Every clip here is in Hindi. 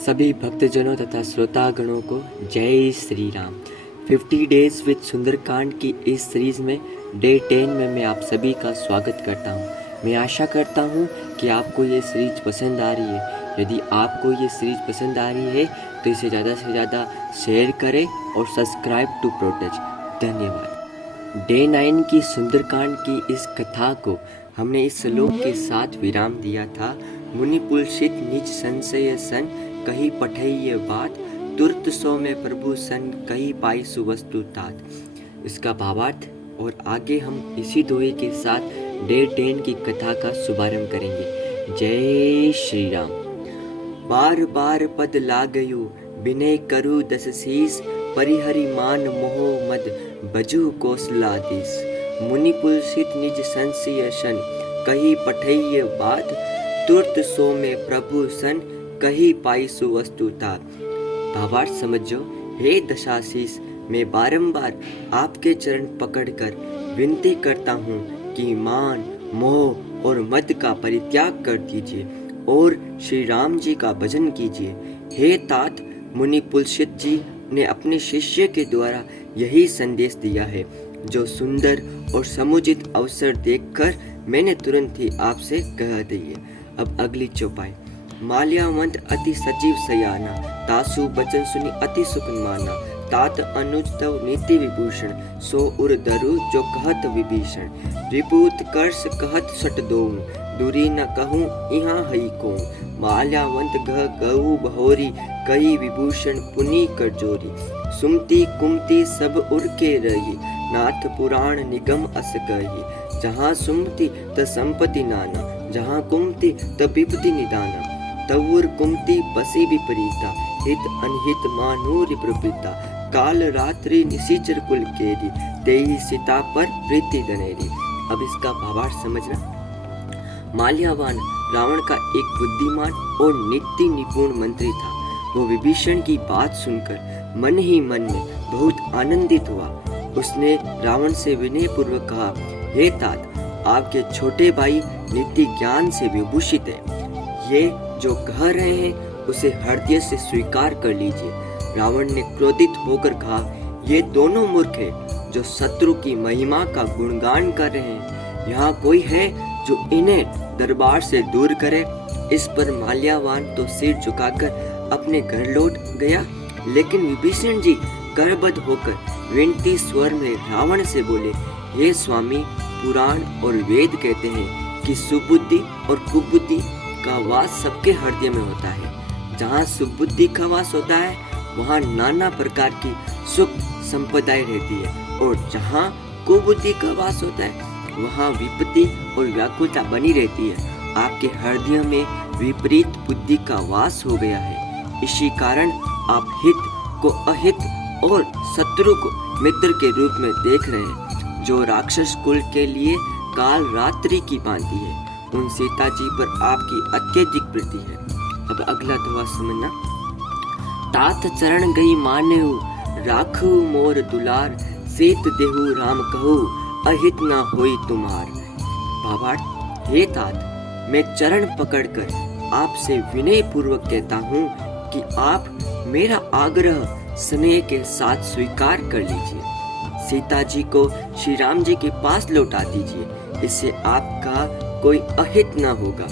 सभी भक्तजनों तथा श्रोतागणों को जय श्री राम। 50 डेज विद सुंदरकांड की इस सीरीज में डे 10 में मैं आप सभी का स्वागत करता हूं। मैं आशा करता हूं कि आपको ये सीरीज पसंद आ रही है। यदि आपको ये सीरीज पसंद आ रही है तो इसे ज़्यादा से ज़्यादा शेयर करें और सब्सक्राइब टू प्रोटेज। धन्यवाद। डे 9 की सुंदरकांड की इस कथा को हमने इस श्लोक के साथ विराम दिया था। मुनि पुलसित निज संशय सन कही पठैय बात, तुरत सो में प्रभु सन कही पाई सुवस्तु तात। इसका भावार्थ और आगे हम इसी दोहे के साथ डे 10 की कथा का शुभारंभ करेंगे। जय श्री राम। बार बार पद लागयु विनय करु दस शीस, परिहरि मान मोह मद बजु कौशलाधीश। मुनि पुलसित निज संशय सन कही पठैय बात, तुरत सो में प्रभु सन कही पाई सुवस्तु तात। भावार्थ समझो। हे दशाशीष, मैं बारंबार आपके चरण पकड़कर विनती करता हूँ कि मान मोह और मद का परित्याग कर दीजिए और श्री राम जी का भजन कीजिए। हे तात, मुनि पुलसित जी ने अपने शिष्य के द्वारा यही संदेश दिया है, जो सुंदर और समुचित अवसर देखकर मैंने तुरंत ही आपसे कह दिए। अब अगली चौपाई। माल्यावंत अति सजीव सयाना, तासु बचन सुनी अति सुख माना। तात अनुज तव नीति विभूषण, सो उर दरु जो कहत विभीषण। रिपुत कर्ष कहत सट दोम, दूरी न कहूँ यहाँ हई को। माल्यावंत गह गऊ बहोरी, कई विभूषण पुनी कर जोरी। सुमति कुमति सब उर के रही, नाथ पुराण निगम अस गही। जहाँ सुमति त संपत्ति नाना, जहाँ कुमति त विपत्ति निदाना। तवुर कुमति बसी विपरीता, हित अनहित मानूर प्रवृत्ता। काल रात्रि निशिचर कुल केरी, तेहि सीता पर प्रीति दनेरी। अब इसका भावार्थ समझना। माल्यावान रावण का एक बुद्धिमान और नीति निपुण मंत्री था। वो विभीषण की बात सुनकर मन ही मन में बहुत आनंदित हुआ। उसने रावण से विनय पूर्वक कहा, हे तात, आपके छोटे भाई नीति ज्ञान से विभूषित है। ये जो कह रहे हैं उसे हृदय से स्वीकार कर लीजिए। रावण ने क्रोधित होकर कहा, ये दोनों मूर्ख हैं जो शत्रु की महिमा का गुणगान कर रहे हैं। यहाँ कोई है जो इन्हें दरबार से दूर करे। इस पर माल्यावान तो सिर झुकाकर अपने घर लौट गया, लेकिन विभीषण जी करबद्ध होकर विनती स्वर में रावण से बोले, हे स्वामी, पुराण और वेद कहते हैं कि सुबुद्धि और कुबुद्धि का वास सबके हृदय में होता है। जहाँ सुबुद्धि का वास होता है वहाँ नाना प्रकार की सुख संपदाएं रहती है, और जहाँ कुबुद्धि का वास होता है वहाँ विपत्ति और व्याकुलता बनी रहती है। आपके हृदय में विपरीत बुद्धि का वास हो गया है। इसी कारण आप हित को अहित और शत्रु को मित्र के रूप में देख रहे हैं, जो राक्षस कुल के लिए काल रात्रि की भांति है। उन सीता जी पर आपकी अत्यधिक प्रीति है। अब अगला दोहा समझना। तात चरण गई मान्यहु, राखु मोर दुलार। सीत देहु राम कहु, अहित ना होई तुम्हार। भावार्थ, हे तात, मैं चरण पकड़कर आपसे विनय पूर्वक कहता हूँ कि आप मेरा आग्रह स्नेह के साथ स्वीकार कर लीजिए। सीता जी को श्री राम जी के पास लौटा दीजिए, इससे आपका कोई अहित न होगा।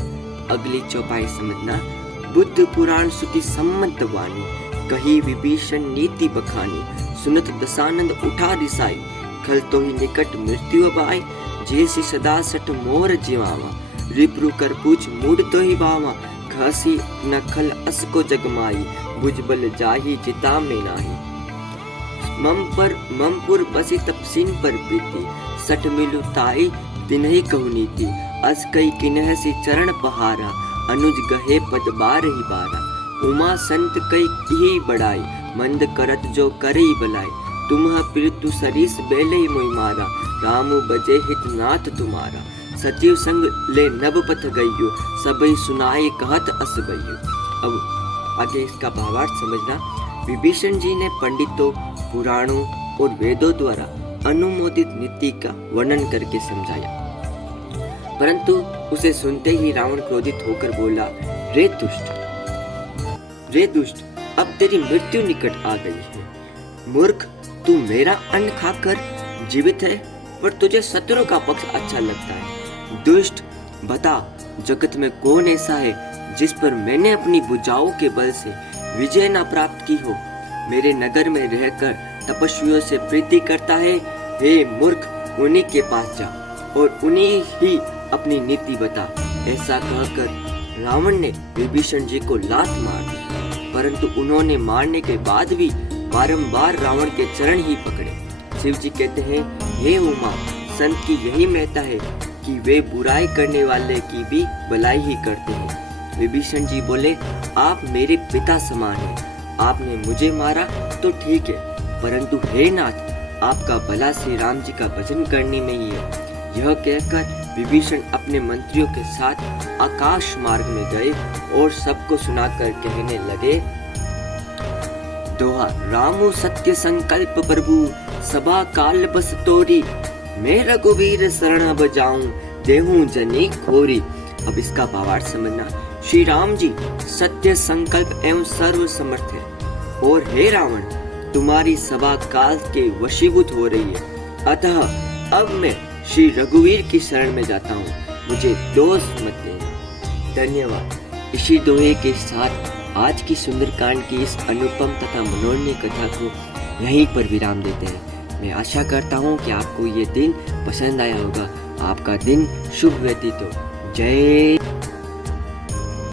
अगली चौपाई समझना। बुद्ध पुराण सुति सम्मत वाणी, कही विभीषण नीति बखानी। सुनत दशानंद उठा दिसाई, खल तो ही निकट मृत्यु अबाई। जैसी सदा सट मोर जीवावा, रिप्रु कर पूछ मूड तो ही बावा। घसी न खल अस को जगमाई, भुजबल जाही चिता में नाही। ममपुर बसी तपसीन पर प्रीति, सट मिलु ताई तिन्हि कहु नीति। अस कई किन्ह सी चरण पहारा, अनुज गहे पद बार ही बारा। उमा संत कई ही बड़ाई, मंद करत जो करई बलाई। तुम्ह प्रीतु सरीस बेले मोई मारा, रामु बजे हित नाथ तुम्हारा। सचिव संग ले नभ पथ गइयो, सबई सुनाए कहत अस गइयो। अब आगे इसका भावार्थ समझना। विभीषण जी ने पंडितों, पुराणों और वेदों द्वारा अनुमोदित नीति का वर्णन करके समझाया, परंतु उसे सुनते ही रावण क्रोधित होकर बोला, रे दुष्ट, रे दुष्ट, अब तेरी मृत्यु निकट आ गई है। मूर्ख, तू मेरा अन्न खाकर जीवित है, पर तुझे शत्रु का पक्ष अच्छा लगता है। दुष्ट, बता, जगत में कौन ऐसा है जिस पर मैंने अपनी भुजाओं के बल से विजय न प्राप्त की हो। मेरे नगर में रहकर तपस्वियों से प्रीति करता है। हे मूर्ख, उन्हीं के पास जा और उन्हीं ही अपनी नीति बता। ऐसा कहकर रावण ने विभीषण जी को लात मार दी, परंतु उन्होंने मारने के बाद भी बारंबार रावण के चरण ही पकड़े। शिव जी कहते हैं, हे उमा, संत की यही महत्ता है कि वे बुराई करने वाले की भी भलाई ही करते हैं। विभीषण जी बोले, आप मेरे पिता समान हैं। आपने मुझे मारा तो ठीक है, परंतु हे नाथ, आपका भला श्री राम जी का भजन करने में ही है। यह कहकर विभीषण अपने मंत्रियों के साथ आकाश मार्ग में गए और सबको सुनाकर कहने लगे, दोहा। रामो सत्य संकल्प प्रभु, सभा काल बस तोरी। मैं रघुवीर शरण अब जाऊं, देहूं जनी खोरी। अब इसका भावार्थ समझना। श्री राम जी सत्य संकल्प एवं सर्व समर्थ है, और हे रावण, तुम्हारी सभा काल के वशीभूत हो रही है। अतः अब मैं श्री रघुवीर की शरण में जाता हूँ, मुझे दोष मत देना। धन्यवाद। इसी दोहे के साथ आज की सुंदरकांड की इस अनुपम तथा मनोरम कथा को यहीं पर विराम देते हैं। मैं आशा करता हूँ कि आपको ये दिन पसंद आया होगा। आपका दिन शुभ व्यतीत हो। जय